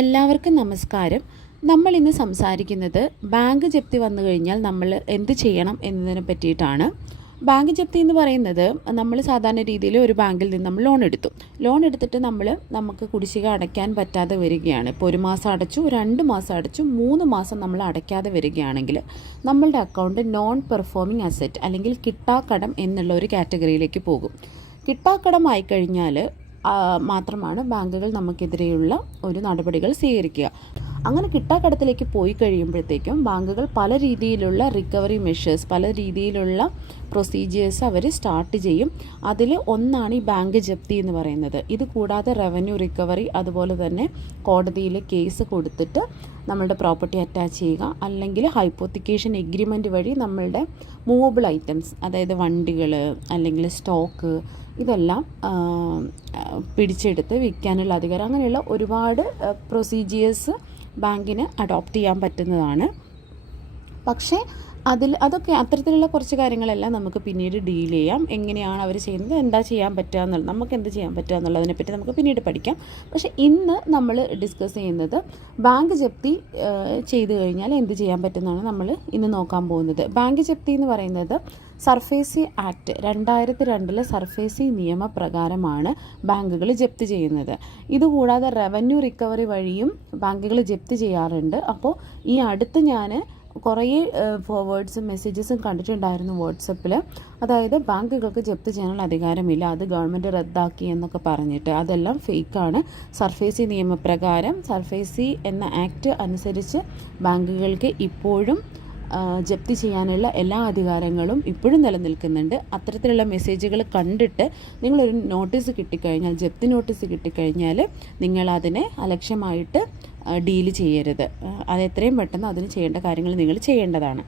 എല്ലാവർക്കും നമസ്കാരം. നമ്മൾ ഇന്ന് സംസാരിക്കുന്നത് ബാങ്ക് ജപ്തി വന്നു കഴിഞ്ഞാൽ നമ്മൾ എന്ത് ചെയ്യണം എന്നതിനെ പറ്റിയിട്ടാണ്. ബാങ്ക് ജപ്തി എന്ന് പറയുന്നത്, നമ്മൾ സാധാരണ രീതിയിൽ ഒരു ബാങ്കിൽ നിന്ന് നമ്മൾ ലോൺ എടുത്തിട്ട് നമുക്ക് കുടിശ്ശിക അടയ്ക്കാൻ പറ്റാതെ വരികയാണ്. ഇപ്പോൾ 1 മാസം അടച്ചു, 2 മാസം അടച്ചു, 3 മാസം നമ്മൾ അടയ്ക്കാതെ വരികയാണെങ്കിൽ നമ്മളുടെ അക്കൗണ്ട് നോൺ പെർഫോമിംഗ് അസറ്റ് അല്ലെങ്കിൽ കിട്ടാക്കടം എന്നുള്ള ഒരു കാറ്റഗറിയിലേക്ക് പോകും. കിട്ടാക്കടം ആയിക്കഴിഞ്ഞാൽ മാത്രമാണ് ബാങ്കുകൾ നമുക്കെതിരെയുള്ള ഒരു നടപടികൾ സ്വീകരിക്കുക. അങ്ങനെ കിട്ടാക്കടത്തിലേക്ക് പോയി കഴിയുമ്പോഴത്തേക്കും ബാങ്കുകൾ പല രീതിയിലുള്ള റിക്കവറി മെഷേഴ്സ്, പല രീതിയിലുള്ള പ്രൊസീജിയേഴ്സ് അവർ സ്റ്റാർട്ട് ചെയ്യും. അതിൽ ഒന്നാണ് ഈ ബാങ്ക് ജപ്തി എന്ന് പറയുന്നത്. ഇത് കൂടാതെ റവന്യൂ റിക്കവറി, അതുപോലെ തന്നെ കോടതിയിൽ കേസ് കൊടുത്തിട്ട് നമ്മളുടെ പ്രോപ്പർട്ടി അറ്റാച്ച് ചെയ്യുക, അല്ലെങ്കിൽ ഹൈപ്പോത്തിക്കേഷൻ എഗ്രിമെൻ്റ് വഴി നമ്മളുടെ മൂവബിൾ ഐറ്റംസ്, അതായത് വണ്ടികൾ അല്ലെങ്കിൽ സ്റ്റോക്ക്, ഇതെല്ലാം പിടിച്ചെടുത്ത് വിൽക്കാനുള്ള അധികാരം, അങ്ങനെയുള്ള ഒരുപാട് പ്രൊസീജിയേഴ്സ് ബാങ്കിന് അഡോപ്റ്റ് ചെയ്യാൻ പറ്റുന്നതാണ്. പക്ഷേ അതൊക്കെ അത്തരത്തിലുള്ള കുറച്ച് കാര്യങ്ങളെല്ലാം നമുക്ക് പിന്നീട് ഡീൽ ചെയ്യാം. എങ്ങനെയാണ് അവർ ചെയ്യുന്നത്, എന്താ ചെയ്യാൻ പറ്റുക എന്നുള്ളത്, നമുക്ക് എന്ത് ചെയ്യാൻ പറ്റുക എന്നുള്ളതിനെപ്പറ്റി നമുക്ക് പിന്നീട് പഠിക്കാം. പക്ഷേ ഇന്ന് നമ്മൾ ഡിസ്കസ് ചെയ്യുന്നത് ബാങ്ക് ജപ്തി ചെയ്തു കഴിഞ്ഞാൽ എന്ത് ചെയ്യാൻ പറ്റുന്നതാണ് നമ്മൾ ഇന്ന് നോക്കാൻ പോകുന്നത്. ബാങ്ക് ജപ്തി എന്ന് പറയുന്നത് സർഫേസി ആക്ട് 2002 സർഫേസി നിയമപ്രകാരമാണ് ബാങ്കുകൾ ജപ്തി ചെയ്യുന്നത്. ഇതുകൂടാതെ റവന്യൂ റിക്കവറി വഴിയും ബാങ്കുകൾ ജപ്തി ചെയ്യാറുണ്ട്. അപ്പോൾ ഈ അടുത്ത് ഞാൻ കുറേ ഫോർവേഡ്സും മെസ്സേജസും കണ്ടിട്ടുണ്ടായിരുന്നു വാട്സപ്പിൽ. അതായത് ബാങ്കുകൾക്ക് ജപ്തി ചെയ്യാനുള്ള അധികാരമില്ല, അത് ഗവൺമെൻറ് റദ്ദാക്കി എന്നൊക്കെ പറഞ്ഞിട്ട്. അതെല്ലാം ഫേക്കാണ്. സർഫേസി നിയമപ്രകാരം, സർഫേസി എന്ന ആക്ട് അനുസരിച്ച് ബാങ്കുകൾക്ക് ഇപ്പോഴും ജപ്തി ചെയ്യാനുള്ള എല്ലാ അധികാരങ്ങളും ഇപ്പോഴും നിലനിൽക്കുന്നുണ്ട്. അത്തരത്തിലുള്ള മെസ്സേജുകൾ കണ്ടിട്ട് നിങ്ങളൊരു നോട്ടീസ് കിട്ടിക്കഴിഞ്ഞാൽ, ജപ്തി നോട്ടീസ് കിട്ടിക്കഴിഞ്ഞാൽ നിങ്ങളതിനെ അലക്ഷ്യമായിട്ട് ഡീല് ചെയ്യരുത്. അത് എത്രയും പെട്ടെന്ന് അതിന് ചെയ്യേണ്ട കാര്യങ്ങൾ നിങ്ങൾ ചെയ്യേണ്ടതാണ്.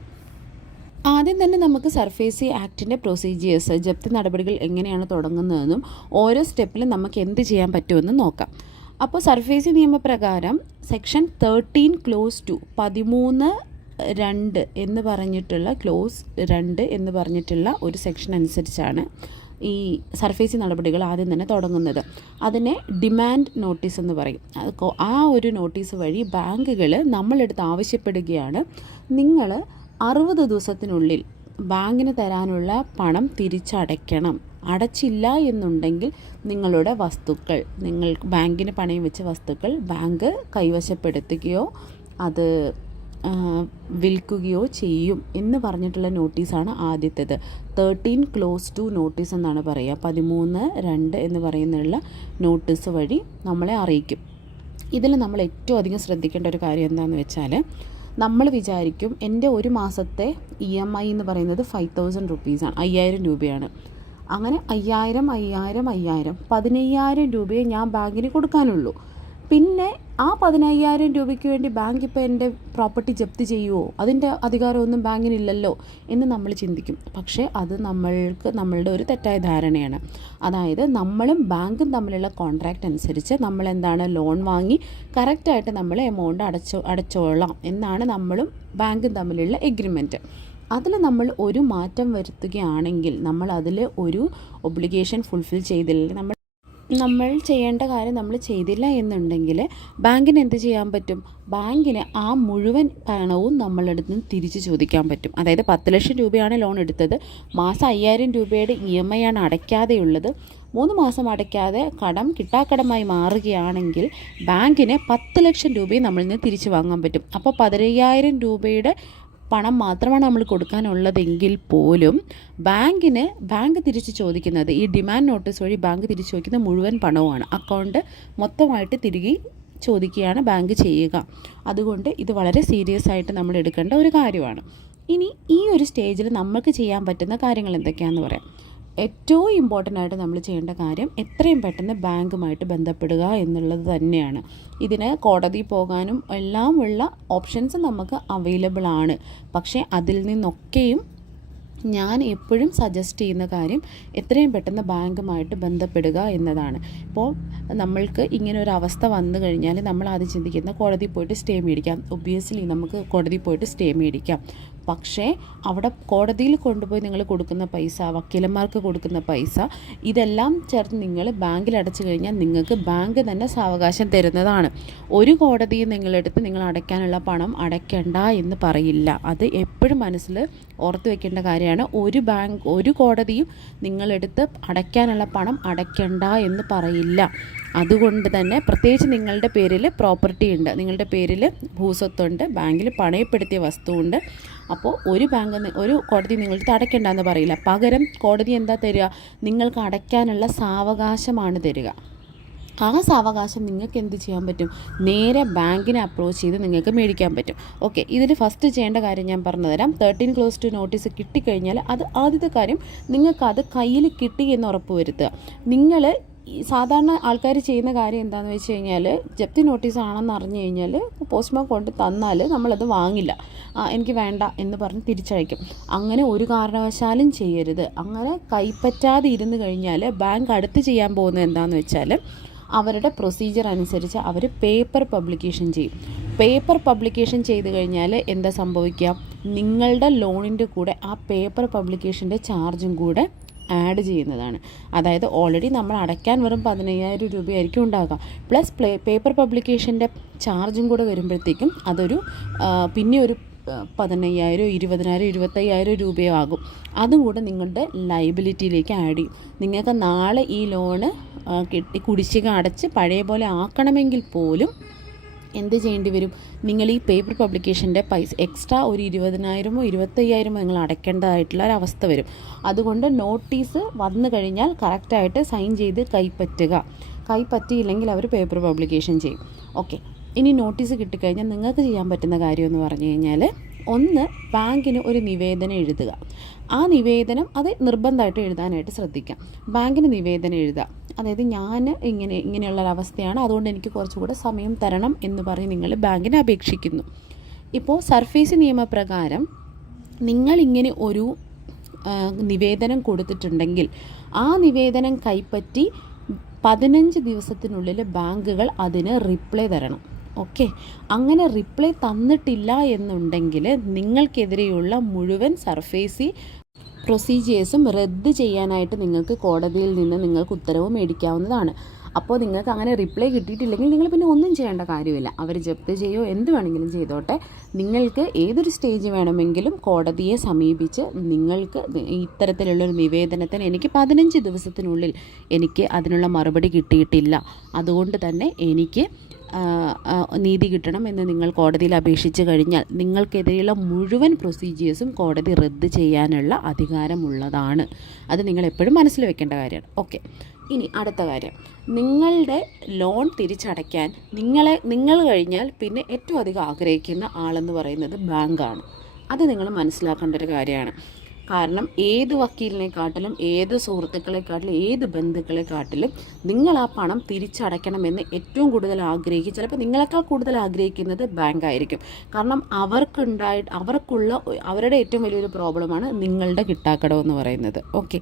ആദ്യം തന്നെ നമുക്ക് സർഫേസി ആക്ടിൻ്റെ പ്രൊസീജിയേഴ്സ്, ജപ്തി നടപടികൾ എങ്ങനെയാണ് തുടങ്ങുന്നതെന്നും ഓരോ സ്റ്റെപ്പിലും നമുക്ക് എന്ത് ചെയ്യാൻ പറ്റുമെന്നും നോക്കാം. അപ്പോൾ സർഫേസി നിയമപ്രകാരം സെക്ഷൻ 13 ക്ലോസ് 2 13(2) എന്ന് പറഞ്ഞിട്ടുള്ള ക്ലോസ് 2 എന്ന് പറഞ്ഞിട്ടുള്ള ഒരു സെക്ഷൻ അനുസരിച്ചാണ് ഈ സർഫേസി നടപടികൾ ആദ്യം തന്നെ തുടങ്ങുന്നത്. അതിനെ ഡിമാൻഡ് നോട്ടീസ് എന്ന് പറയും. ആ ഒരു നോട്ടീസ് വഴി ബാങ്കുകൾ നമ്മളെടുത്ത് ആവശ്യപ്പെടുകയാണ്, നിങ്ങൾ 60 ദിവസത്തിനുള്ളിൽ ബാങ്കിന് തരാനുള്ള പണം തിരിച്ചടയ്ക്കണം. അടച്ചില്ല എന്നുണ്ടെങ്കിൽ നിങ്ങളുടെ വസ്തുക്കൾ, നിങ്ങൾ ബാങ്കിന് പണയം വെച്ച വസ്തുക്കൾ ബാങ്ക് കൈവശപ്പെടുത്തുകയോ അത് വിൽക്കുകയോ ചെയ്യും എന്ന് പറഞ്ഞിട്ടുള്ള നോട്ടീസാണ് ആദ്യത്തേത്. 13 ക്ലോസ് 2 നോട്ടീസ് എന്നാണ് പറയുക. 13(2) എന്ന് പറയുന്നുള്ള നോട്ടീസ് വഴി നമ്മളെ അറിയിക്കും. ഇതിൽ നമ്മൾ ഏറ്റവും അധികം ശ്രദ്ധിക്കേണ്ട ഒരു കാര്യം എന്താണെന്ന് വെച്ചാൽ, നമ്മൾ വിചാരിക്കും എൻ്റെ ഒരു മാസത്തെ EMI എന്ന് പറയുന്നത് 5,000 റുപ്പീസാണ്, 5,000 രൂപയാണ്. അങ്ങനെ 5,000 15,000 രൂപയെ ഞാൻ ബാങ്കിന് കൊടുക്കാനുള്ളൂ. പിന്നെ ആ 15,000 രൂപയ്ക്ക് വേണ്ടി ബാങ്ക് ഇപ്പോൾ എൻ്റെ പ്രോപ്പർട്ടി ജപ്തി ചെയ്യുമോ, അതിൻ്റെ അധികാരമൊന്നും ബാങ്കിനില്ലല്ലോ എന്ന് നമ്മൾ ചിന്തിക്കും. പക്ഷേ അത് നമ്മളുടെ ഒരു തെറ്റായ ധാരണയാണ്. അതായത് നമ്മളും ബാങ്കും തമ്മിലുള്ള കോൺട്രാക്റ്റ് അനുസരിച്ച് നമ്മളെന്താണ് ലോൺ വാങ്ങി കറക്റ്റായിട്ട് നമ്മൾ എമൗണ്ട് അടച്ചോളാം എന്നാണ് നമ്മളും ബാങ്കും തമ്മിലുള്ള എഗ്രിമെൻറ്റ്. അതിൽ നമ്മൾ ഒരു മാറ്റം വരുത്തുകയാണെങ്കിൽ, നമ്മൾ അതിൽ ഒരു ഒബ്ലിഗേഷൻ ഫുൾഫിൽ ചെയ്തില്ല, നമ്മൾ ചെയ്യേണ്ട കാര്യം നമ്മൾ ചെയ്തില്ല എന്നുണ്ടെങ്കിൽ ബാങ്കിന് എന്ത് ചെയ്യാൻ പറ്റും? ബാങ്കിന് ആ മുഴുവൻ പണവും നമ്മളടുത്ത് നിന്ന് തിരിച്ച് ചോദിക്കാൻ പറ്റും. അതായത് 10 ലക്ഷം രൂപയാണ് ലോൺ എടുത്തത്, മാസം 5,000 രൂപയുടെ EMI ആണ് അടയ്ക്കാതെയുള്ളത്. 3 മാസം അടയ്ക്കാതെ കിട്ടാക്കടമായി മാറുകയാണെങ്കിൽ ബാങ്കിന് 10 ലക്ഷം രൂപയും നമ്മളിൽ നിന്ന് തിരിച്ച് വാങ്ങാൻ പറ്റും. അപ്പോൾ 15,000 രൂപയുടെ പണം മാത്രമാണ് നമ്മൾ കൊടുക്കാനുള്ളതെങ്കിൽ പോലും ബാങ്ക് തിരിച്ച് ചോദിക്കുന്നത്, ഈ ഡിമാൻഡ് നോട്ടീസ് വഴി ബാങ്ക് തിരിച്ച് ചോദിക്കുന്ന മുഴുവൻ പണവുമാണ്. അക്കൗണ്ട് മൊത്തമായിട്ട് തിരികെ ചോദിക്കുകയാണ് ബാങ്ക് ചെയ്യുക. അതുകൊണ്ട് ഇത് വളരെ സീരിയസ് ആയിട്ട് നമ്മൾ എടുക്കേണ്ട ഒരു കാര്യമാണ്. ഇനി ഈ ഒരു സ്റ്റേജിൽ നമുക്ക് ചെയ്യാൻ പറ്റുന്ന കാര്യങ്ങൾ എന്തൊക്കെയാണെന്ന് പറയാം. ഏറ്റവും ഇമ്പോർട്ടൻ്റ് ആയിട്ട് നമ്മൾ ചെയ്യേണ്ട കാര്യം എത്രയും പെട്ടെന്ന് ബാങ്കുമായിട്ട് ബന്ധപ്പെടുക എന്നുള്ളത് തന്നെയാണ്. ഇതിന് കോടതി പോകാനും എല്ലാം ഉള്ള ഓപ്ഷൻസ് നമുക്ക് അവൈലബിൾ ആണ്. പക്ഷേ അതിൽ നിന്നൊക്കെയും ഞാൻ എപ്പോഴും സജസ്റ്റ് ചെയ്യുന്ന കാര്യം എത്രയും പെട്ടെന്ന് ബാങ്കുമായിട്ട് ബന്ധപ്പെടുക എന്നതാണ്. ഇപ്പോൾ നമ്മൾക്ക് ഇങ്ങനെ ഒരു അവസ്ഥ വന്നു കഴിഞ്ഞാൽ നമ്മൾ ആദ്യം ചിന്തിക്കുന്ന കോടതി പോയിട്ട് സ്റ്റേ മേടിക്കാം. ഒബ്വിയസ്ലി നമുക്ക് കോടതി പോയിട്ട് സ്റ്റേ മേടിക്കാം. പക്ഷേ അവിടെ കോടതിയിൽ കൊണ്ടുപോയി നിങ്ങൾ കൊടുക്കുന്ന പൈസ, വക്കീലന്മാർക്ക് കൊടുക്കുന്ന പൈസ, ഇതെല്ലാം ചേർത്ത് നിങ്ങൾ ബാങ്കിൽ അടച്ചു കഴിഞ്ഞാൽ നിങ്ങൾക്ക് ബാങ്ക് തന്നെ സാവകാശം തരുന്നതാണ്. ഒരു കോടതിയും നിങ്ങളെടുത്ത് നിങ്ങൾ അടയ്ക്കാനുള്ള പണം അടയ്ക്കണ്ട എന്ന് പറയില്ല. അത് എപ്പോഴും മനസ്സിൽ ഓർത്ത് വെക്കേണ്ട കാര്യമാണ്. ഒരു കോടതിയും നിങ്ങളെടുത്ത് അടയ്ക്കാനുള്ള പണം അടയ്ക്കണ്ട എന്ന് പറയില്ല. അതുകൊണ്ട് തന്നെ പ്രത്യേകിച്ച് നിങ്ങളുടെ പേരിൽ പ്രോപ്പർട്ടി ഉണ്ട്, നിങ്ങളുടെ പേരിൽ ഭൂസ്വത്തുണ്ട്, ബാങ്കിൽ പണയപ്പെടുത്തിയ വസ്തുവുണ്ട്. അപ്പോൾ ഒരു കോടതി നിങ്ങളടുത്ത് അടയ്ക്കണ്ട എന്ന് പറയില്ല. പകരം കോടതി എന്താ തരിക? നിങ്ങൾക്ക് അടയ്ക്കാനുള്ള സാവകാശമാണ് തരിക. ആ സാവകാശം നിങ്ങൾക്ക് എന്ത് ചെയ്യാൻ പറ്റും? നേരെ ബാങ്കിനെ അപ്രോച്ച് ചെയ്ത് നിങ്ങൾക്ക് മേടിക്കാൻ പറ്റും. ഓക്കെ, ഇതിൽ ഫസ്റ്റ് ചെയ്യേണ്ട കാര്യം ഞാൻ പറഞ്ഞു തരാം. 13 ക്ലോസ് 2 നോട്ടീസ് കിട്ടിക്കഴിഞ്ഞാൽ ആദ്യത്തെ കാര്യം നിങ്ങൾക്കത് കയ്യിൽ കിട്ടി എന്ന് ഉറപ്പ് വരുത്തുക. നിങ്ങൾ സാധാരണ ആൾക്കാർ ചെയ്യുന്ന കാര്യം എന്താണെന്ന് വെച്ച് കഴിഞ്ഞാൽ, ജപ്തി നോട്ടീസ് ആണെന്ന് അറിഞ്ഞു കഴിഞ്ഞാൽ പോസ്റ്റ്മാൻ കൊണ്ട് തന്നാൽ നമ്മളത് വാങ്ങില്ല, എനിക്ക് വേണ്ട എന്ന് പറഞ്ഞ് തിരിച്ചയക്കും. അങ്ങനെ ഒരു കാരണവശാലും ചെയ്യരുത്. അങ്ങനെ കൈപ്പറ്റാതെ ഇരുന്ന് കഴിഞ്ഞാൽ ബാങ്ക് അടുത്ത് ചെയ്യാൻ പോകുന്നത് എന്താണെന്ന് വെച്ചാൽ, അവരുടെ പ്രൊസീജിയർ അനുസരിച്ച് അവർ പേപ്പർ പബ്ലിക്കേഷൻ ചെയ്യും. പേപ്പർ പബ്ലിക്കേഷൻ ചെയ്ത് കഴിഞ്ഞാൽ എന്താ സംഭവിക്കുക? നിങ്ങളുടെ ലോണിൻ്റെ കൂടെ ആ പേപ്പർ പബ്ലിക്കേഷൻ്റെ ചാർജും കൂടെ ആഡ് ചെയ്യുന്നതാണ്. അതായത് ഓൾറെഡി നമ്മൾ അടയ്ക്കാൻ വെറും 15,000 രൂപയായിരിക്കും ഉണ്ടാകുക. പ്ലസ് പേപ്പർ പബ്ലിക്കേഷൻ്റെ ചാർജും കൂടെ വരുമ്പോഴത്തേക്കും അതൊരു പിന്നെ ഒരു 15,000, 20,000, 25,000 രൂപയോ ആകും. അതും കൂടെ നിങ്ങളുടെ ലയബിലിറ്റിയിലേക്ക് ആഡ് ചെയ്യും. നിങ്ങൾക്ക് നാളെ ഈ ലോണ് കുടിശ്ശിക അടച്ച് പഴയ പോലെ ആക്കണമെങ്കിൽ പോലും എന്ത് ചെയ്യേണ്ടി വരും? നിങ്ങൾ ഈ പേപ്പർ പബ്ലിക്കേഷൻ്റെ പൈസ എക്സ്ട്രാ ഒരു 20,000 25,000 നിങ്ങൾ അടയ്ക്കേണ്ടതായിട്ടുള്ള ഒരവസ്ഥ വരും. അതുകൊണ്ട് നോട്ടീസ് വന്നു കഴിഞ്ഞാൽ കറക്റ്റായിട്ട് സൈൻ ചെയ്ത് കൈപ്പറ്റിയില്ലെങ്കിൽ അവർ പേപ്പർ പബ്ലിക്കേഷൻ ചെയ്യും. ഓക്കെ, ഇനി നോട്ടീസ് കിട്ടിക്കഴിഞ്ഞാൽ നിങ്ങൾക്ക് ചെയ്യാൻ പറ്റുന്ന കാര്യമെന്ന് പറഞ്ഞു കഴിഞ്ഞാൽ, ഒന്ന്, ബാങ്കിന് ഒരു നിവേദനം എഴുതുക. ആ നിവേദനം അത് നിർബന്ധമായിട്ട് എഴുതാനായിട്ട് ശ്രദ്ധിക്കാം. ബാങ്കിന് നിവേദനം എഴുതുക. അതായത് ഞാൻ ഇങ്ങനെയുള്ളൊരവസ്ഥയാണ്, അതുകൊണ്ട് എനിക്ക് കുറച്ചുകൂടെ സമയം തരണം എന്ന് പറഞ്ഞ് നിങ്ങൾ ബാങ്കിനെ അപേക്ഷിക്കുന്നു. ഇപ്പോൾ സർഫേസ് നിയമപ്രകാരം നിങ്ങളിങ്ങനെ ഒരു നിവേദനം കൊടുത്തിട്ടുണ്ടെങ്കിൽ ആ നിവേദനം കൈപ്പറ്റി 15 ദിവസത്തിനുള്ളിൽ ബാങ്കുകൾ അതിന് റിപ്ലൈ തരണം. ഓക്കെ, അങ്ങനെ റിപ്ലൈ തന്നിട്ടില്ല എന്നുണ്ടെങ്കിൽ നിങ്ങൾക്കെതിരെയുള്ള മുഴുവൻ സർഫേസി പ്രൊസീജിയേഴ്സും റദ്ദ് ചെയ്യാനായിട്ട് നിങ്ങൾക്ക് കോടതിയിൽ നിന്ന് നിങ്ങൾക്ക് ഉത്തരവ് മേടിക്കാവുന്നതാണ്. അപ്പോൾ നിങ്ങൾക്ക് അങ്ങനെ റിപ്ലൈ കിട്ടിയിട്ടില്ലെങ്കിൽ നിങ്ങൾ പിന്നെ ഒന്നും ചെയ്യേണ്ട കാര്യമില്ല. അവർ ജപ്തി ചെയ്യോ എന്ത് വേണമെങ്കിലും ചെയ്തോട്ടെ. നിങ്ങൾക്ക് ഏതൊരു സ്റ്റേജ് വേണമെങ്കിലും കോടതിയെ സമീപിച്ച് നിങ്ങൾക്ക് ഇത്തരത്തിലുള്ളൊരു നിവേദനത്തിന് എനിക്ക് 15 ദിവസത്തിനുള്ളിൽ എനിക്ക് അതിനുള്ള മറുപടി കിട്ടിയിട്ടില്ല, അതുകൊണ്ട് തന്നെ എനിക്ക് നീതി കിട്ടണം എന്ന് നിങ്ങൾ കോടതിയിൽ അപേക്ഷിച്ച് കഴിഞ്ഞാൽ നിങ്ങൾക്കെതിരെയുള്ള മുഴുവൻ പ്രൊസീജിയേഴ്സും കോടതി റദ്ദ് ചെയ്യാനുള്ള അധികാരമുള്ളതാണ്. അത് നിങ്ങൾ എപ്പോഴും മനസ്സിൽ വെക്കേണ്ട കാര്യമാണ്. ഓക്കെ, ഇനി അടുത്ത കാര്യം, നിങ്ങളുടെ ലോൺ തിരിച്ചടയ്ക്കാൻ നിങ്ങൾ കഴിഞ്ഞാൽ പിന്നെ ഏറ്റവും അധികം ആഗ്രഹിക്കുന്ന ആളെന്ന് പറയുന്നത് ബാങ്കാണ്. അത് നിങ്ങൾ മനസ്സിലാക്കേണ്ട ഒരു കാര്യമാണ്. കാരണം ഏത് വക്കീലിനെക്കാട്ടിലും ഏത് സുഹൃത്തുക്കളെക്കാട്ടിലും ഏത് ബന്ധുക്കളെക്കാട്ടിലും നിങ്ങൾ ആ പണം തിരിച്ചടയ്ക്കണമെന്ന് ഏറ്റവും കൂടുതൽ ആഗ്രഹിക്കും, ചിലപ്പോൾ നിങ്ങളെക്കാൾ കൂടുതൽ ആഗ്രഹിക്കുന്നത് ബാങ്കായിരിക്കും. കാരണം അവരുടെ ഏറ്റവും വലിയൊരു പ്രോബ്ലമാണ് നിങ്ങളുടെ കിട്ടാക്കടം പറയുന്നത്. ഓക്കെ,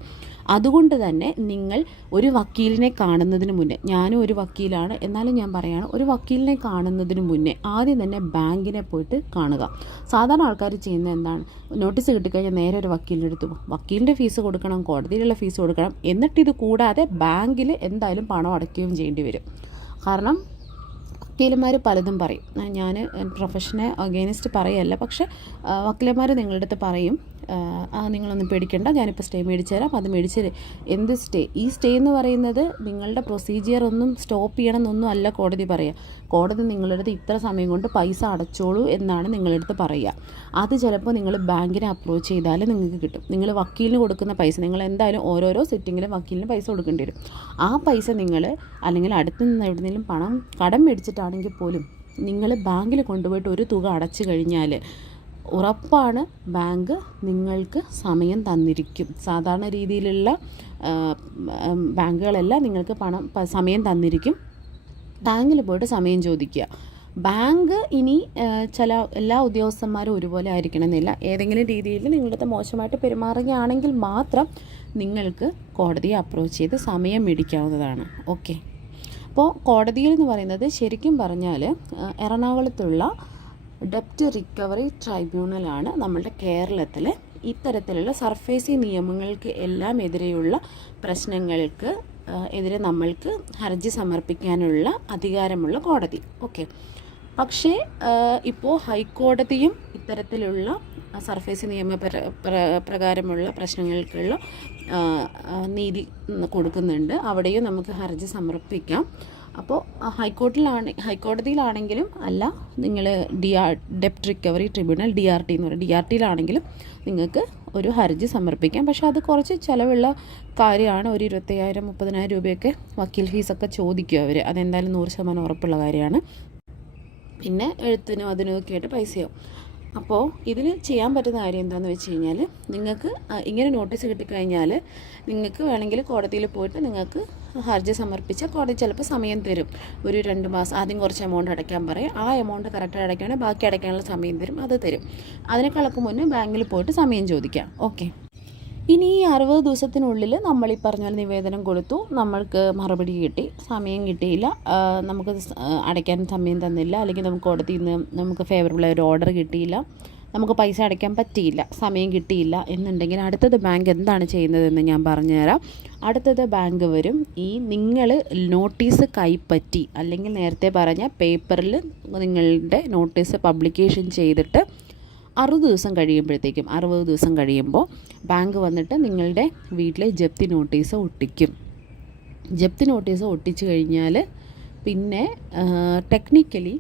അതുകൊണ്ട് തന്നെ നിങ്ങൾ ഒരു വക്കീലിനെ കാണുന്നതിന് മുന്നേ, ഞാനും ഒരു വക്കീലാണ് എന്നാലും ഞാൻ പറയുകയാണ്, ഒരു വക്കീലിനെ കാണുന്നതിന് മുന്നേ ആദ്യം തന്നെ ബാങ്കിനെ പോയിട്ട് കാണുക. സാധാരണ ആൾക്കാർ ചെയ്യുന്നത് എന്താണ്? നോട്ടീസ് കിട്ടിക്കഴിഞ്ഞാൽ നേരെ ഒരു വക്കീലിൻ്റെ അടുത്ത് പോകും, വക്കീലിൻ്റെ ഫീസ് കൊടുക്കണം, കോടതിയിലുള്ള ഫീസ് കൊടുക്കണം, എന്നിട്ടിത് കൂടാതെ ബാങ്കിൽ എന്തായാലും പണം അടയ്ക്കുകയും ചെയ്യേണ്ടി വരും. കാരണം വക്കീലന്മാർ പലതും പറയും. ഞാൻ പ്രൊഫഷനെ അഗെയിൻസ്റ്റ് പറയല്ല, പക്ഷേ വക്കീലന്മാർ നിങ്ങളുടെ അടുത്ത് പറയും, നിങ്ങളൊന്നും പേടിക്കേണ്ട, ഞാനിപ്പോൾ സ്റ്റേ മേടിച്ചു തരാം, അത് മേടിച്ച് എന്ത് സ്റ്റേ? ഈ സ്റ്റേ എന്ന് പറയുന്നത് നിങ്ങളുടെ പ്രൊസീജിയർ ഒന്നും സ്റ്റോപ്പ് ചെയ്യണം എന്നൊന്നും അല്ല കോടതി പറയുക. കോടതി നിങ്ങളുടെ അടുത്ത് ഇത്ര സമയം കൊണ്ട് പൈസ അടച്ചോളൂ എന്നാണ് നിങ്ങളുടെ അടുത്ത് പറയുക. അത് ചിലപ്പോൾ നിങ്ങൾ ബാങ്കിനെ അപ്രോച്ച് ചെയ്താൽ നിങ്ങൾക്ക് കിട്ടും. നിങ്ങൾ വക്കീലിന് കൊടുക്കുന്ന പൈസ നിങ്ങൾ എന്തായാലും ഓരോരോ സിറ്റിങ്ങിലും വക്കീലിന് പൈസ കൊടുക്കേണ്ടി വരും. ആ പൈസ നിങ്ങൾ അല്ലെങ്കിൽ അടുത്ത് നിന്ന് എവിടെയെങ്കിലും പണം കടം മേടിച്ചിട്ടാണെങ്കിൽ പോലും നിങ്ങൾ ബാങ്കിൽ കൊണ്ടുപോയിട്ട് ഒരു തുക അടച്ചു കഴിഞ്ഞാൽ ഉറപ്പാണ് ബാങ്ക് നിങ്ങൾക്ക് സമയം തന്നിരിക്കും. സാധാരണ രീതിയിലുള്ള ബാങ്കുകളെല്ലാം നിങ്ങൾക്ക് സമയം തന്നിരിക്കും. ബാങ്കിൽ പോയിട്ട് സമയം ചോദിക്കുക. ബാങ്ക് ഇനി എല്ലാ ഉദ്യോഗസ്ഥന്മാരും ഒരുപോലെ ആയിരിക്കണമെന്നില്ല. ഏതെങ്കിലും രീതിയിൽ നിങ്ങളുടെ മോശമായിട്ട് പെരുമാറുകയാണെങ്കിൽ മാത്രം നിങ്ങൾക്ക് കോടതിയെ അപ്രോച്ച് ചെയ്ത് സമയം മേടിക്കാവുന്നതാണ്. ഓക്കെ, അപ്പോൾ കോടതിയിൽ എന്ന് പറയുന്നത് ശരിക്കും പറഞ്ഞാൽ എറണാകുളത്തുള്ള ഡെപ്റ്റ് റിക്കവറി ട്രൈബ്യൂണലാണ് നമ്മളുടെ കേരളത്തിൽ ഇത്തരത്തിലുള്ള സർഫേസി നിയമങ്ങൾക്ക് എല്ലാം എതിരെയുള്ള പ്രശ്നങ്ങൾക്ക് എതിരെ നമ്മൾക്ക് ഹർജി സമർപ്പിക്കാനുള്ള അധികാരമുള്ള കോടതി. ഓക്കെ, പക്ഷേ ഇപ്പോൾ ഹൈക്കോടതിയും ഇത്തരത്തിലുള്ള സർഫേസി നിയമ പ്രകാരമുള്ള പ്രശ്നങ്ങൾക്കുള്ള നീതി കൊടുക്കുന്നുണ്ട്. അവിടെയും നമുക്ക് ഹർജി സമർപ്പിക്കാം. അപ്പോൾ ഹൈക്കോടതിയിലാണെങ്കിലും അല്ല, നിങ്ങൾ ഡെപ്റ്റ് റിക്കവറി ട്രിബ്യൂണൽ DRT എന്ന് പറയും, DRTയിലാണെങ്കിലും നിങ്ങൾക്ക് ഒരു ഹർജി സമർപ്പിക്കാം. പക്ഷേ അത് കുറച്ച് ചിലവുള്ള കാര്യമാണ്. ഒരു 25,000-30,000 രൂപയൊക്കെ വക്കീൽ ഫീസൊക്കെ ചോദിക്കും അവർ. അതെന്തായാലും 100% ഉറപ്പുള്ള കാര്യമാണ്. പിന്നെ എഴുത്തിനും അതിനൊക്കെ ആയിട്ട് പൈസയാവും. അപ്പോൾ ഇതിൽ ചെയ്യാൻ പറ്റുന്ന കാര്യം എന്താണെന്ന് വെച്ച് കഴിഞ്ഞാൽ, നിങ്ങൾക്ക് ഇങ്ങനെ നോട്ടീസ് കിട്ടിക്കഴിഞ്ഞാൽ നിങ്ങൾക്ക് വേണമെങ്കിൽ കോടതിയിൽ പോയിട്ട് നിങ്ങൾക്ക് ഹർജി സമർപ്പിച്ചാൽ കോടതി ചിലപ്പോൾ സമയം തരും. ഒരു 2 മാസം ആദ്യം കുറച്ച് എമൗണ്ട് അടയ്ക്കാൻ പറയും. ആ എമൗണ്ട് കറക്റ്റ് അടയ്ക്കുകയാണെങ്കിൽ ബാക്കി അടയ്ക്കാനുള്ള സമയം തരും, അത് തരും. അതിനേക്കാളൊക്കെ മുന്നേ ബാങ്കിൽ പോയിട്ട് സമയം ചോദിക്കാം. ഓക്കെ, ഇനി ഈ 60 ദിവസത്തിനുള്ളിൽ നമ്മൾ ഈ പറഞ്ഞ പോലെ നിവേദനം കൊടുത്തു, നമ്മൾക്ക് മറുപടി കിട്ടി, സമയം കിട്ടിയില്ല, നമുക്ക് അടയ്ക്കാൻ സമയം തന്നില്ല, അല്ലെങ്കിൽ നമുക്ക് കോടതിയിൽ നിന്ന് നമുക്ക് ഫേവറബിളായ ഒരു ഓർഡർ കിട്ടിയില്ല, നമുക്ക് പൈസ അടയ്ക്കാൻ പറ്റിയില്ല, സമയം കിട്ടിയില്ല എന്നുണ്ടെങ്കിൽ അടുത്തത് ബാങ്ക് എന്താണ് ചെയ്യുന്നതെന്ന് ഞാൻ പറഞ്ഞുതരാം. അടുത്തത് ബാങ്ക് വരും, ഈ നിങ്ങൾ നോട്ടീസ് കൈപ്പറ്റി അല്ലെങ്കിൽ നേരത്തെ പറഞ്ഞ പേപ്പറിൽ നിങ്ങളുടെ നോട്ടീസ് പബ്ലിക്കേഷൻ ചെയ്തിട്ട് 60 ദിവസം കഴിയുമ്പോഴത്തേക്കും 60 ദിവസം കഴിയുമ്പോൾ ബാങ്ക് വന്നിട്ട് നിങ്ങളുടെ വീട്ടിലെ ജപ്തി നോട്ടീസ് ഒട്ടിക്കും. ജപ്തി നോട്ടീസ് ഒട്ടിച്ചു കഴിഞ്ഞാൽ പിന്നെ ടെക്നിക്കലി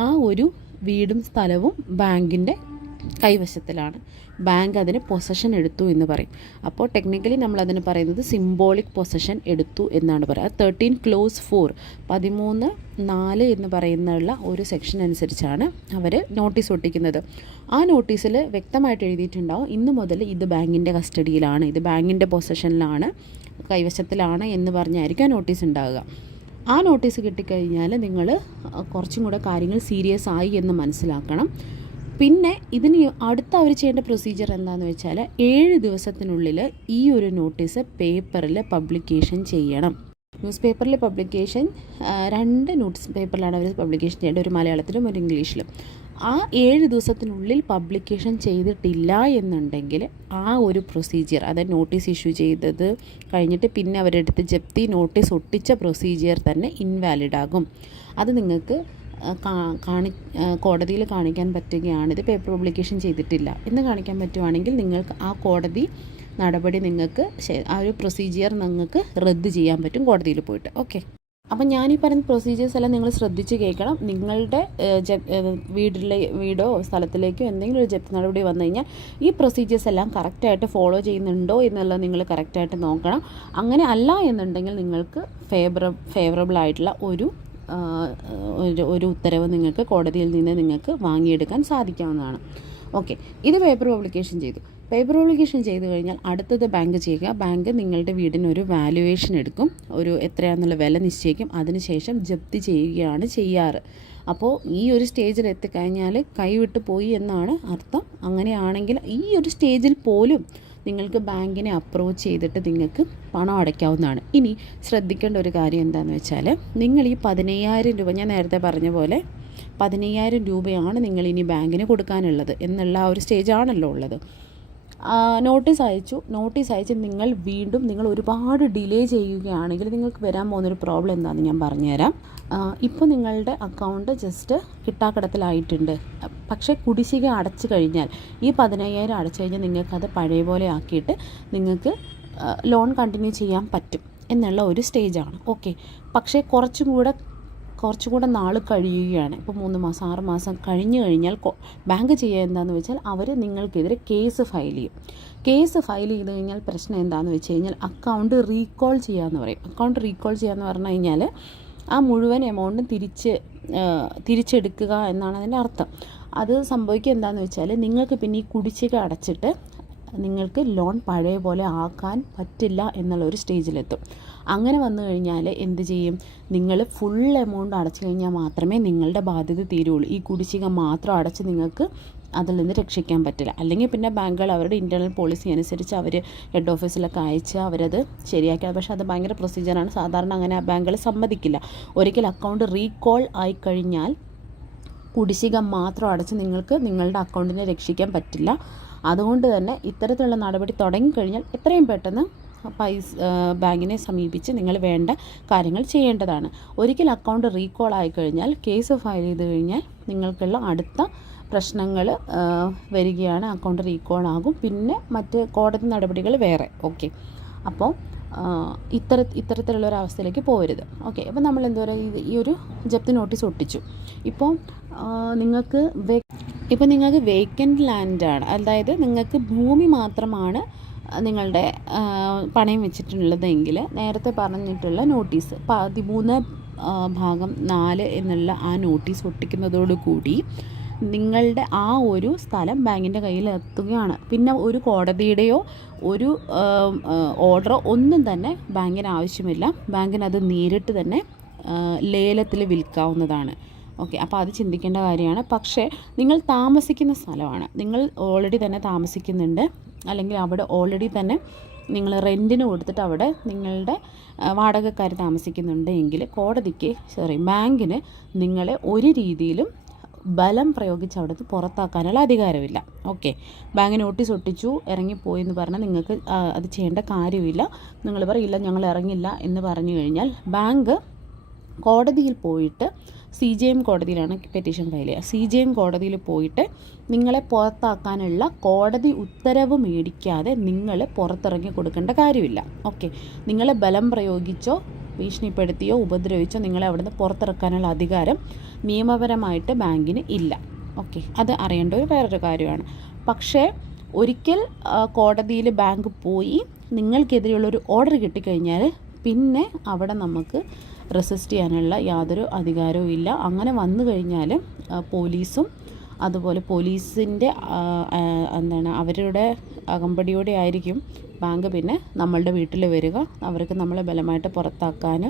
ആ ഒരു വീടും സ്ഥലവും ബാങ്കിൻ്റെ കൈവശത്തിലാണ്. ബാങ്ക് അതിന് പൊസഷൻ എടുത്തു എന്ന് പറയും. അപ്പോൾ ടെക്നിക്കലി നമ്മളതിന് പറയുന്നത് സിംബോളിക് പൊസഷൻ എടുത്തു എന്നാണ് പറയുക. 13 ക്ലോസ് 4 13(4) എന്ന് പറയുന്നുള്ള ഒരു സെക്ഷൻ അനുസരിച്ചാണ് അവർ നോട്ടീസ് ഒട്ടിക്കുന്നത്. ആ നോട്ടീസിൽ വ്യക്തമായിട്ട് എഴുതിയിട്ടുണ്ടാവും ഇന്ന് മുതൽ ഇത് ബാങ്കിൻ്റെ കസ്റ്റഡിയിലാണ്, ഇത് ബാങ്കിൻ്റെ പൊസഷനിലാണ്, കൈവശത്തിലാണ് എന്ന് പറഞ്ഞായിരിക്കും ആ നോട്ടീസ് ഉണ്ടാവുക. ആ നോട്ടീസ് കിട്ടിക്കഴിഞ്ഞാൽ നിങ്ങൾ കുറച്ചും കൂടെ കാര്യങ്ങൾ സീരിയസ് ആയി എന്ന് മനസ്സിലാക്കണം. പിന്നെ ഇതിന് അടുത്ത അവർ ചെയ്യേണ്ട പ്രൊസീജിയർ എന്താണെന്ന് വെച്ചാൽ 7 ദിവസത്തിനുള്ളിൽ ഈ ഒരു നോട്ടീസ് പേപ്പറിൽ പബ്ലിക്കേഷൻ ചെയ്യണം. ന്യൂസ് പേപ്പറിൽ പബ്ലിക്കേഷൻ 2 ന്യൂസ് പേപ്പറിലാണ് അവർ പബ്ലിക്കേഷൻ ചെയ്യേണ്ടത്, ഒരു മലയാളത്തിലും ഒരു ഇംഗ്ലീഷിലും. ആ 7 ദിവസത്തിനുള്ളിൽ പബ്ലിക്കേഷൻ ചെയ്തിട്ടില്ല എന്നുണ്ടെങ്കിൽ ആ ഒരു പ്രൊസീജിയർ, അതായത് നോട്ടീസ് ഇഷ്യൂ ചെയ്തത് കഴിഞ്ഞിട്ട് പിന്നെ അവരെടുത്ത് ജപ്തി നോട്ടീസ് ഒട്ടിച്ച പ്രൊസീജിയർ തന്നെ ഇൻവാലിഡ് ആകും. അത് നിങ്ങൾക്ക് കോടതിയിൽ കാണിക്കാൻ പറ്റുകയാണ്. ഇത് പേപ്പർ പബ്ലിക്കേഷൻ ചെയ്തിട്ടില്ല എന്ന് കാണിക്കാൻ പറ്റുവാണെങ്കിൽ നിങ്ങൾക്ക് ആ കോടതി നടപടി നിങ്ങൾക്ക് ആ ഒരു പ്രൊസീജിയർ നിങ്ങൾക്ക് റദ്ദ് ചെയ്യാൻ പറ്റും കോടതിയിൽ പോയിട്ട്. ഓക്കെ, അപ്പം ഞാനീ പറയുന്ന പ്രൊസീജിയേഴ്സ് എല്ലാം നിങ്ങൾ ശ്രദ്ധിച്ച് കേൾക്കണം. നിങ്ങളുടെ വീടോ സ്ഥലത്തിലേക്കോ എന്തെങ്കിലും ഒരു ജപ്തി നടപടി വന്നു കഴിഞ്ഞാൽ ഈ പ്രൊസീജിയേഴ്സ് എല്ലാം കറക്റ്റായിട്ട് ഫോളോ ചെയ്യുന്നുണ്ടോ എന്നുള്ളത് നിങ്ങൾ കറക്റ്റായിട്ട് നോക്കണം. അങ്ങനെ അല്ല എന്നുണ്ടെങ്കിൽ നിങ്ങൾക്ക് ഫേവറബിൾ ആയിട്ടുള്ള ഒരു ഉത്തരവ് നിങ്ങൾക്ക് കോടതിയിൽ നിന്ന് നിങ്ങൾക്ക് വാങ്ങിയെടുക്കാൻ സാധിക്കാവുന്നതാണ്. ഓക്കെ, ഇത് പേപ്പർ പബ്ലിക്കേഷൻ ചെയ്തു. പേപ്പർ പബ്ലിക്കേഷൻ ചെയ്ത് കഴിഞ്ഞാൽ അടുത്തത് ബാങ്ക് ചെയ്യുക. ബാങ്ക് നിങ്ങളുടെ വീടിനൊരു വാല്യുവേഷൻ എടുക്കും, ഒരു എത്രയാണെന്നുള്ള വില നിശ്ചയിക്കും. അതിനുശേഷം ജപ്തി ചെയ്യുകയാണ് ചെയ്യാറ്. അപ്പോൾ ഈ ഒരു സ്റ്റേജിൽ എത്തിക്കഴിഞ്ഞാൽ കൈവിട്ട് പോയി എന്നാണ് അർത്ഥം. അങ്ങനെയാണെങ്കിൽ ഈ ഒരു സ്റ്റേജിൽ പോലും നിങ്ങൾക്ക് ബാങ്കിനെ അപ്രോച്ച് ചെയ്തിട്ട് നിങ്ങൾക്ക് പണം അടയ്ക്കാവുന്നതാണ്. ഇനി ശ്രദ്ധിക്കേണ്ട ഒരു കാര്യം എന്താണെന്ന് വെച്ചാൽ, നിങ്ങൾ ഈ 15,000 രൂപ, ഞാൻ നേരത്തെ പറഞ്ഞ പോലെ 15,000 രൂപയാണ് നിങ്ങൾ ഇനി ബാങ്കിന് കൊടുക്കാനുള്ളത് എന്നുള്ള ആ ഒരു സ്റ്റേജാണല്ലോ ഉള്ളത്. നോട്ടീസ് അയച്ച് നിങ്ങൾ ഒരുപാട് ഡിലേ ചെയ്യുകയാണെങ്കിൽ നിങ്ങൾക്ക് വരാൻ പോകുന്നൊരു പ്രോബ്ലം എന്താണെന്ന് ഞാൻ പറഞ്ഞുതരാം. ഇപ്പോൾ നിങ്ങളുടെ അക്കൗണ്ട് ജസ്റ്റ് കിട്ടാക്കടത്തിലായിട്ടുണ്ട്, പക്ഷേ കുടിശ്ശിക അടച്ചു കഴിഞ്ഞാൽ ഈ 15,000 അടച്ചു കഴിഞ്ഞാൽ നിങ്ങൾക്കത് പഴയ പോലെ ആക്കിയിട്ട് നിങ്ങൾക്ക് ലോൺ കണ്ടിന്യൂ ചെയ്യാൻ പറ്റും എന്നുള്ള ഒരു സ്റ്റേജാണ്. ഓക്കെ, പക്ഷേ കുറച്ചുകൂടെ നാൾ കഴിയുകയാണ്. ഇപ്പോൾ 3 മാസം 6 മാസം കഴിഞ്ഞു കഴിഞ്ഞാൽ ബാങ്ക് ചെയ്യുക എന്താണെന്ന് വെച്ചാൽ അവർ നിങ്ങൾക്കെതിരെ കേസ് ഫയൽ ചെയ്യും. കേസ് ഫയൽ ചെയ്ത് കഴിഞ്ഞാൽ പ്രശ്നം എന്താണെന്ന് വെച്ച് കഴിഞ്ഞാൽ അക്കൗണ്ട് റീകോൾ ചെയ്യാമെന്ന് പറയും. അക്കൗണ്ട് റീകോൾ ചെയ്യാമെന്ന് പറഞ്ഞു കഴിഞ്ഞാൽ ആ മുഴുവൻ എമൗണ്ടും തിരിച്ചെടുക്കുക എന്നാണ് അതിൻ്റെ അർത്ഥം. അത് സംഭവിക്കുക എന്താണെന്ന് വെച്ചാൽ നിങ്ങൾക്ക് പിന്നെ ഈ കുടിശ്ശിക അടച്ചിട്ട് നിങ്ങൾക്ക് ലോൺ പഴയ പോലെ ആക്കാൻ പറ്റില്ല എന്നുള്ളൊരു സ്റ്റേജിലെത്തും. അങ്ങനെ വന്നു കഴിഞ്ഞാൽ എന്ത് ചെയ്യും? നിങ്ങൾ ഫുൾ എമൗണ്ട് അടച്ചു കഴിഞ്ഞാൽ മാത്രമേ നിങ്ങളുടെ ബാധ്യത തീരുള്ളൂ. ഈ കുടിശ്ശിക മാത്രം അടച്ച് നിങ്ങൾക്ക് അതിൽ നിന്ന് രക്ഷിക്കാൻ പറ്റില്ല. അല്ലെങ്കിൽ പിന്നെ ബാങ്കുകൾ അവരുടെ ഇൻറ്റേർണൽ പോളിസി അനുസരിച്ച് അവർ ഹെഡ് ഓഫീസിലൊക്കെ അയച്ച് അവരത് ശരിയാക്കി. പക്ഷേ അത് ഭയങ്കര പ്രൊസീജിയറാണ്. സാധാരണ അങ്ങനെ ബാങ്കുകൾ സമ്മതിക്കില്ല. ഒരിക്കൽ അക്കൗണ്ട് റീകോൾ ആയിക്കഴിഞ്ഞാൽ കുടിശ്ശിക മാത്രം അടച്ച് നിങ്ങൾക്ക് നിങ്ങളുടെ അക്കൗണ്ടിനെ രക്ഷിക്കാൻ പറ്റില്ല. അതുകൊണ്ട് തന്നെ ഇത്തരത്തിലുള്ള നടപടി തുടങ്ങിക്കഴിഞ്ഞാൽ എത്രയും പെട്ടെന്ന് ബാങ്കിനെ സമീപിച്ച് നിങ്ങൾ വേണ്ട കാര്യങ്ങൾ ചെയ്യേണ്ടതാണ്. ഒരിക്കൽ അക്കൗണ്ട് റീകോൾ ആയിക്കഴിഞ്ഞാൽ കേസ് ഫയൽ ചെയ്ത് കഴിഞ്ഞാൽ നിങ്ങൾക്കുള്ള അടുത്ത പ്രശ്നങ്ങൾ വരികയാണ്. അക്കൗണ്ട് റീകോൾ ആകും, പിന്നെ മറ്റ് കോടതി നടപടികൾ വേറെ. ഓക്കെ, അപ്പോൾ ഇത്തരത്തിലുള്ളൊരവസ്ഥയിലേക്ക് പോകരുത്. ഓക്കെ, അപ്പോൾ നമ്മൾ എന്താ പറയുക, ഈ ഒരു ജപ്തി നോട്ടീസ് ഒട്ടിച്ചു. ഇപ്പോൾ നിങ്ങൾക്ക് വേക്കൻറ്റ് ലാൻഡാണ്, അതായത് നിങ്ങൾക്ക് ഭൂമി മാത്രമാണ് നിങ്ങളുടെ പണയം വെച്ചിട്ടുള്ളതെങ്കിൽ നേരത്തെ പറഞ്ഞിട്ടുള്ള നോട്ടീസ് 13(4) എന്നുള്ള ആ നോട്ടീസ് ഒട്ടിക്കുന്നതോടുകൂടി നിങ്ങളുടെ ആ ഒരു സ്ഥലം ബാങ്കിൻ്റെ കയ്യിൽ എത്തുകയാണ്. പിന്നെ ഒരു കോടതിയുടെയോ ഒരു ഓർഡറോ ഒന്നും തന്നെ ബാങ്കിന് ആവശ്യമില്ല. ബാങ്കിന് അത് നേരിട്ട് തന്നെ ലേലത്തിൽ വിൽക്കാവുന്നതാണ്. ഓക്കെ, അപ്പോൾ അത് ചിന്തിക്കേണ്ട കാര്യമാണ്. പക്ഷേ നിങ്ങൾ താമസിക്കുന്ന സ്ഥലമാണ്, നിങ്ങൾ ഓൾറെഡി തന്നെ താമസിക്കുന്നുണ്ട്, അല്ലെങ്കിൽ അവിടെ ഓൾറെഡി തന്നെ നിങ്ങൾ റെൻറ്റിന് കൊടുത്തിട്ട് അവിടെ നിങ്ങളുടെ വാടകക്കാർ താമസിക്കുന്നുണ്ട് എങ്കിൽ ബാങ്കിന് നിങ്ങളെ ഒരു രീതിയിലും ബലം പ്രയോഗിച്ച് അവിടുന്ന് പുറത്താക്കാനുള്ള അധികാരമില്ല. ഓക്കെ, ബാങ്ക് നോട്ടീസ് ഒട്ടിച്ചു ഇറങ്ങിപ്പോയി എന്ന് പറഞ്ഞാൽ നിങ്ങൾക്ക് അത് ചെയ്യേണ്ട കാര്യമില്ല. നിങ്ങൾ പറയില്ല ഞങ്ങൾ ഇറങ്ങില്ല എന്ന് പറഞ്ഞു കഴിഞ്ഞാൽ ബാങ്ക് കോടതിയിൽ പോയിട്ട് CJM കോടതിയിലാണ് പെറ്റീഷൻ ഫയൽ ചെയ്യുക. CJM കോടതിയിൽ പോയിട്ട് നിങ്ങളെ പുറത്താക്കാനുള്ള കോടതി ഉത്തരവ് മേടിക്കാതെ നിങ്ങൾ പുറത്തിറങ്ങി കൊടുക്കേണ്ട കാര്യമില്ല. ഓക്കെ, നിങ്ങളെ ബലം പ്രയോഗിച്ചോ ഭീഷണിപ്പെടുത്തിയോ ഉപദ്രവിച്ചോ നിങ്ങളെ അവിടുന്ന് പുറത്തിറക്കാനുള്ള അധികാരം നിയമപരമായിട്ട് ബാങ്കിന് ഇല്ല. ഓക്കെ, അത് അറിയേണ്ട വേറൊരു കാര്യമാണ്. പക്ഷേ ഒരിക്കൽ കോടതിയിൽ ബാങ്ക് പോയി നിങ്ങൾക്കെതിരെയുള്ളൊരു ഓർഡർ കിട്ടിക്കഴിഞ്ഞാൽ പിന്നെ അവിടെ നമുക്ക് റെസിസ്റ്റ് ചെയ്യാനുള്ള യാതൊരു അധികാരവും ഇല്ല. അങ്ങനെ വന്നു കഴിഞ്ഞാൽ പോലീസും അതുപോലെ പോലീസിൻ്റെ അവരുടെ അകമ്പടിയോടെ ആയിരിക്കും ബാങ്ക് പിന്നെ നമ്മളുടെ വീട്ടിൽ വരിക. അവർക്ക് നമ്മളെ ബലമായിട്ട് പുറത്താക്കാൻ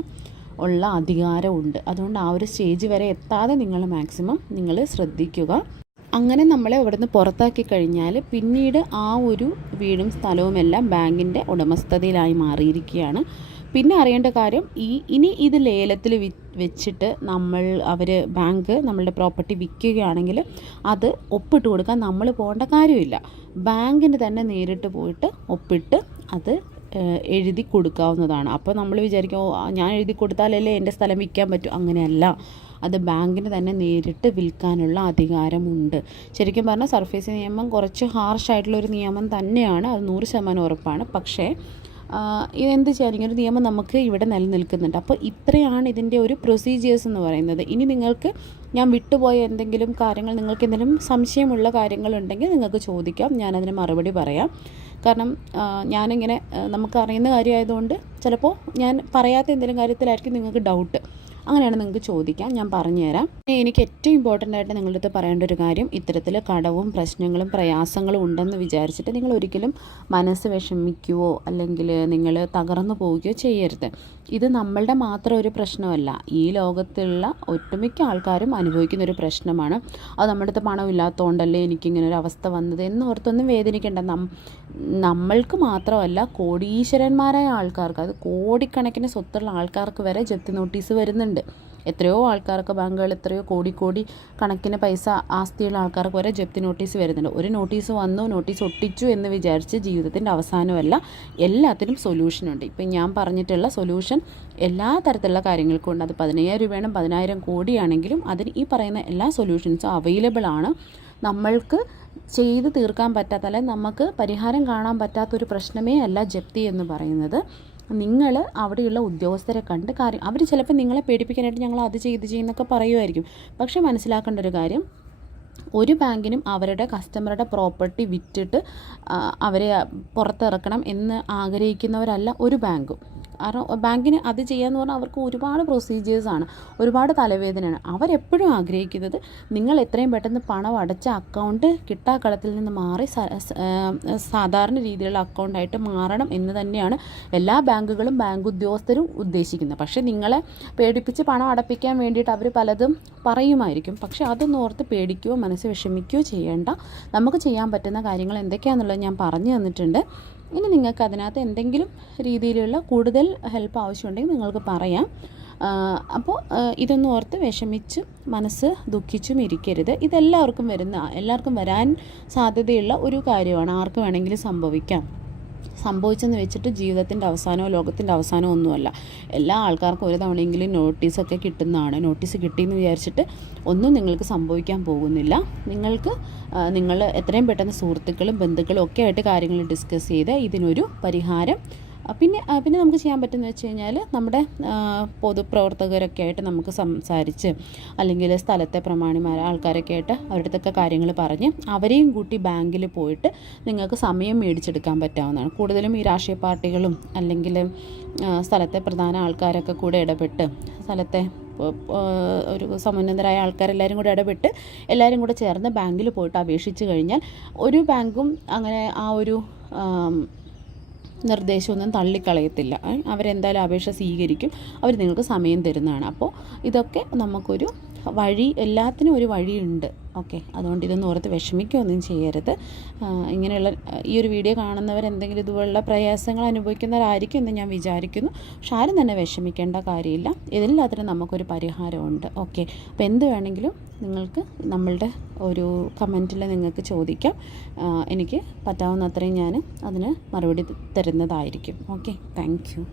ഉള്ള അധികാരമുണ്ട്. അതുകൊണ്ട് ആ ഒരു സ്റ്റേജ് വരെ എത്താതെ മാക്സിമം നിങ്ങൾ ശ്രദ്ധിക്കുക. അങ്ങനെ നമ്മളെ ഇവിടുന്ന് പുറത്താക്കി കഴിഞ്ഞാൽ പിന്നീട് ആ ഒരു വീടും സ്ഥലവുമെല്ലാം ബാങ്കിൻ്റെ ഉടമസ്ഥതയിലായി മാറിയിരിക്കുകയാണ്. പിന്നെ അറിയേണ്ട കാര്യം ഇനി ഇത് ലേലത്തിൽ വെച്ചിട്ട് ബാങ്ക് നമ്മളുടെ പ്രോപ്പർട്ടി വിൽക്കുകയാണെങ്കിൽ അത് ഒപ്പിട്ട് കൊടുക്കാൻ നമ്മൾ പോകേണ്ട കാര്യമില്ല. ബാങ്കിന് തന്നെ നേരിട്ട് പോയിട്ട് ഒപ്പിട്ട് അത് എഴുതി കൊടുക്കാവുന്നതാണ്. അപ്പോൾ നമ്മൾ വിചാരിക്കും ഞാൻ എഴുതി കൊടുത്താലല്ലേ എൻ്റെ സ്ഥലം വിൽക്കാൻ പറ്റൂ. അങ്ങനെയല്ല, അത് ബാങ്കിന് തന്നെ നേരിട്ട് വിൽക്കാനുള്ള അധികാരമുണ്ട്. ശരിക്കും പറഞ്ഞാൽ സർഫേസി നിയമം കുറച്ച് ഹാർഷായിട്ടുള്ളൊരു നിയമം തന്നെയാണ്, അത് 100% ഉറപ്പാണ്. പക്ഷേ ഇതെന്ത് ചെയ്യാൻ ഇങ്ങനൊരു നിയമം നമുക്ക് ഇവിടെ നിലനിൽക്കുന്നുണ്ട്. അപ്പോൾ ഇത്രയാണ് ഇതിൻ്റെ ഒരു പ്രൊസീജിയേഴ്സ് എന്ന് പറയുന്നത്. ഇനി നിങ്ങൾക്ക് ഞാൻ വിട്ടുപോയ എന്തെങ്കിലും കാര്യങ്ങൾ, നിങ്ങൾക്ക് എന്തെങ്കിലും സംശയമുള്ള കാര്യങ്ങളുണ്ടെങ്കിൽ നിങ്ങൾക്ക് ചോദിക്കാം, ഞാനതിന് മറുപടി പറയാം. കാരണം ഞാനിങ്ങനെ നമുക്കറിയുന്ന കാര്യമായതുകൊണ്ട് ചിലപ്പോൾ ഞാൻ പറയാത്ത എന്തെങ്കിലും കാര്യത്തിലായിരിക്കും നിങ്ങൾക്ക് ഡൗട്ട്. അങ്ങനെയാണ് നിങ്ങൾക്ക് ചോദിക്കാം, ഞാൻ പറഞ്ഞുതരാം. എനിക്ക് ഏറ്റവും ഇമ്പോർട്ടൻ്റ് ആയിട്ട് നിങ്ങളുടെ അടുത്ത് പറയേണ്ട ഒരു കാര്യം, ഇത്തരത്തിൽ കടവും പ്രശ്നങ്ങളും പ്രയാസങ്ങളും ഉണ്ടെന്ന് വിചാരിച്ചിട്ട് നിങ്ങൾ ഒരിക്കലും മനസ്സ് വിഷമിക്കുകയോ അല്ലെങ്കിൽ നിങ്ങൾ തകർന്നു പോവുകയോ ചെയ്യരുത്. ഇത് നമ്മളുടെ മാത്രം ഒരു പ്രശ്നമല്ല, ഈ ലോകത്തുള്ള ഒട്ടുമിക്ക ആൾക്കാരും അനുഭവിക്കുന്നൊരു പ്രശ്നമാണ്. അത് നമ്മുടെ അടുത്ത് പണമില്ലാത്തതുകൊണ്ടല്ലേ എനിക്കിങ്ങനൊരു അവസ്ഥ വന്നത് എന്നോർത്തൊന്നും വേദനിക്കേണ്ട. നമ്മൾക്ക് മാത്രമല്ല, കോടീശ്വരന്മാരായ ആൾക്കാർക്ക്, അത് കോടിക്കണക്കിന് സ്വത്തുള്ള ആൾക്കാർക്ക് വരെ ജപ്തി നോട്ടീസ് വരുന്നുണ്ട്. എത്രയോ ആൾക്കാർക്ക്, ബാങ്കുകൾ എത്രയോ കോടി കണക്കിന് പൈസ ആസ്തിയുള്ള ആൾക്കാർക്ക് വരെ ജപ്തി നോട്ടീസ് വരുന്നുണ്ട്. ഒരു നോട്ടീസ് വന്നു, നോട്ടീസ് ഒട്ടിച്ചു എന്ന് വിചാരിച്ച് ജീവിതത്തിൻ്റെ അവസാനമല്ല, എല്ലാത്തിനും സൊല്യൂഷനുണ്ട്. ഇപ്പം ഞാൻ പറഞ്ഞിട്ടുള്ള സൊല്യൂഷൻ എല്ലാ തരത്തിലുള്ള കാര്യങ്ങൾക്കും ഉണ്ട്. അത് 10,000 രൂപയാണ്, 10,000 കോടിയാണെങ്കിലും അതിന് ഈ പറയുന്ന എല്ലാ സൊല്യൂഷൻസും അവൈലബിൾ ആണ്. നമ്മൾക്ക് ചെയ്ത് തീർക്കാൻ പറ്റാത്ത, അല്ലെങ്കിൽ നമുക്ക് പരിഹാരം കാണാൻ പറ്റാത്തൊരു പ്രശ്നമേ അല്ല ജപ്തി എന്ന് പറയുന്നത്. നിങ്ങൾ അവിടെയുള്ള ഉദ്യോഗസ്ഥരെ കണ്ട് കാര്യം, അവർ ചിലപ്പോൾ നിങ്ങളെ പേടിപ്പിക്കാനായിട്ട് ഞങ്ങൾ അത് ചെയ്യുന്നൊക്കെ പറയുമായിരിക്കും. പക്ഷേ മനസ്സിലാക്കേണ്ട ഒരു കാര്യം, ഒരു ബാങ്കിനും അവരുടെ കസ്റ്റമറുടെ പ്രോപ്പർട്ടി വിറ്റിട്ട് അവരെ പുറത്തിറക്കണം എന്ന് ആഗ്രഹിക്കുന്നവരല്ല ഒരു ബാങ്കും. കാരണം ബാങ്കിന് അത് ചെയ്യാന്ന് പറഞ്ഞാൽ അവർക്ക് ഒരുപാട് പ്രൊസീജിയേഴ്സാണ്, ഒരുപാട് തലവേദനയാണ്. അവരെപ്പോഴും ആഗ്രഹിക്കുന്നത് നിങ്ങൾ എത്രയും പെട്ടെന്ന് പണം അടച്ച അക്കൗണ്ട് കിട്ടാക്കളത്തിൽ നിന്ന് മാറി സാധാരണ രീതിയിലുള്ള അക്കൗണ്ടായിട്ട് മാറണം എന്ന് തന്നെയാണ് എല്ലാ ബാങ്കുകളും ബാങ്ക് ഉദ്യോഗസ്ഥരും ഉദ്ദേശിക്കുന്നത്. പക്ഷേ നിങ്ങളെ പേടിപ്പിച്ച് പണം അടപ്പിക്കാൻ വേണ്ടിയിട്ട് അവർ പലതും പറയുമായിരിക്കും. പക്ഷേ അതൊന്നും ഓർത്ത് പേടിക്കുകയോ മനസ്സ് വിഷമിക്കുകയോ ചെയ്യേണ്ട. നമുക്ക് ചെയ്യാൻ പറ്റുന്ന കാര്യങ്ങൾ എന്തൊക്കെയാണെന്നുള്ളത് ഞാൻ പറഞ്ഞു തന്നിട്ടുണ്ട്. ഇനി നിങ്ങൾക്ക് അതിനകത്ത് എന്തെങ്കിലും രീതിയിലുള്ള കൂടുതൽ ഹെൽപ്പ് ആവശ്യമുണ്ടെങ്കിൽ നിങ്ങൾക്ക് പറയാം. അപ്പോൾ ഇതൊന്നും ഓർത്ത് വിഷമിച്ച് മനസ്സ് ദുഃഖിച്ചും ഇരിക്കരുത്. ഇതെല്ലാവർക്കും എല്ലാവർക്കും വരാൻ സാധ്യതയുള്ള ഒരു കാര്യമാണ്. ആർക്ക് വേണമെങ്കിലും സംഭവിച്ചെന്ന് വെച്ചിട്ട് ജീവിതത്തിൻ്റെ അവസാനമോ ലോകത്തിൻ്റെ അവസാനമോ ഒന്നുമല്ല. എല്ലാ ആൾക്കാർക്കും ഒരു തവണയെങ്കിലും നോട്ടീസൊക്കെ കിട്ടുന്നതാണ്. നോട്ടീസ് കിട്ടിയെന്ന് വിചാരിച്ചിട്ട് ഒന്നും നിങ്ങൾക്ക് സംഭവിക്കാൻ പോകുന്നില്ല. നിങ്ങൾ എത്രയും പെട്ടെന്ന് സുഹൃത്തുക്കളും ബന്ധുക്കളും ഒക്കെ ആയിട്ട് കാര്യങ്ങൾ ഡിസ്കസ് ചെയ്ത് ഇതിനൊരു പരിഹാരം പിന്നെ നമുക്ക് ചെയ്യാൻ പറ്റുമെന്ന് വെച്ച് കഴിഞ്ഞാൽ നമ്മുടെ പൊതുപ്രവർത്തകരൊക്കെ ആയിട്ട് നമുക്ക് സംസാരിച്ച്, അല്ലെങ്കിൽ സ്ഥലത്തെ പ്രമാണിമാർ ആൾക്കാരൊക്കെ ആയിട്ട് അവരുടെ അടുത്തൊക്കെ കാര്യങ്ങൾ പറഞ്ഞ് അവരെയും കൂട്ടി ബാങ്കിൽ പോയിട്ട് നിങ്ങൾക്ക് സമയം മേടിച്ചെടുക്കാൻ പറ്റാവുന്നതാണ്. കൂടുതലും ഈ രാഷ്ട്രീയ പാർട്ടികളും അല്ലെങ്കിൽ സ്ഥലത്തെ പ്രധാന ആൾക്കാരൊക്കെ കൂടെ ഇടപെട്ട്, സ്ഥലത്തെ ഒരു സമുന്നതരായ ആൾക്കാരെല്ലാവരും കൂടെ ഇടപെട്ട് എല്ലാവരും കൂടെ ചേർന്ന് ബാങ്കിൽ പോയിട്ട് അപേക്ഷിച്ച് കഴിഞ്ഞാൽ ഒരു ബാങ്കും അങ്ങനെ ആ ഒരു നിർദ്ദേശമൊന്നും തള്ളിക്കളയത്തില്ല. അവരെന്തായാലും അപേക്ഷ സ്വീകരിക്കും, അവർ നിങ്ങൾക്ക് സമയം തരുന്നതാണ്. അപ്പോൾ ഇതൊക്കെ നമുക്കൊരു എല്ലാത്തിനും ഒരു വഴിയുണ്ട്. ഓക്കെ, അതുകൊണ്ട് ഇതൊന്നും ഓർത്ത് വിഷമിക്കുകയൊന്നും ചെയ്യരുത്. ഇങ്ങനെയുള്ള ഈ ഒരു വീഡിയോ കാണുന്നവരെന്തെങ്കിലും ഇതുപോലുള്ള പ്രയാസങ്ങൾ അനുഭവിക്കുന്നവരായിരിക്കും എന്ന് ഞാൻ വിചാരിക്കുന്നു. പക്ഷെ ആരും തന്നെ വിഷമിക്കേണ്ട കാര്യമില്ല. ഇതിലെല്ലാത്തിനും നമുക്കൊരു പരിഹാരമുണ്ട്. ഓക്കെ, അപ്പോൾ എന്ത് വേണമെങ്കിലും നിങ്ങൾക്ക് നമ്മളുടെ ഒരു കമൻറ്റിൽ നിങ്ങൾക്ക് ചോദിക്കാം. എനിക്ക് പറ്റാവുന്ന അത്രയും ഞാൻ അതിന് മറുപടി തരുന്നതായിരിക്കും. Okay, thank you.